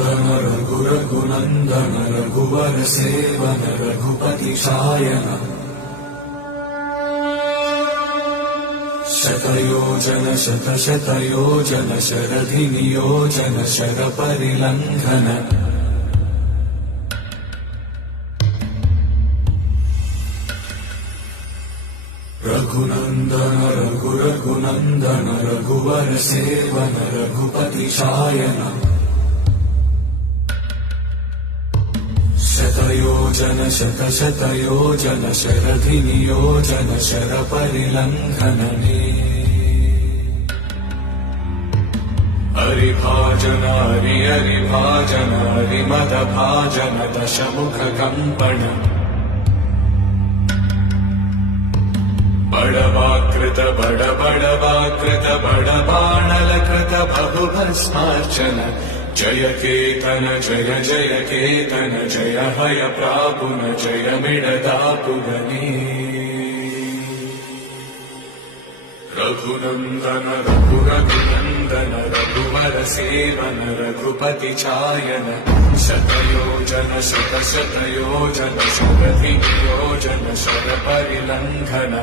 रघुनन्दन रघुरघुनन्दन रघुवर seven Raghupati Shayan शतयोजन शतशतयोजन शरधि नियोजन शरपरिलङ्घन रघुनन्दन रघुरघुनन्दन रघुवर seven Raghupati Shayan शतयोजन शतशतयोजन शरधि नियोजन शरपरिलङ्घन हरिभाजन हरिभाजन हरिमदभाजन दशमुख कम्पण बड़वाकृत बड़वाकृत बड़बाणलकृत बहुभस्मार्चन जय केतन जय जय केतन जय हय प्रापुन जय मिडदापुगनी रघुनन्दन रघुरघुनन्दन रघुवर सेवन रघुपति चायन शतयोजन शतशतयोजन शरधि नियोजन शरपरिलङ्घन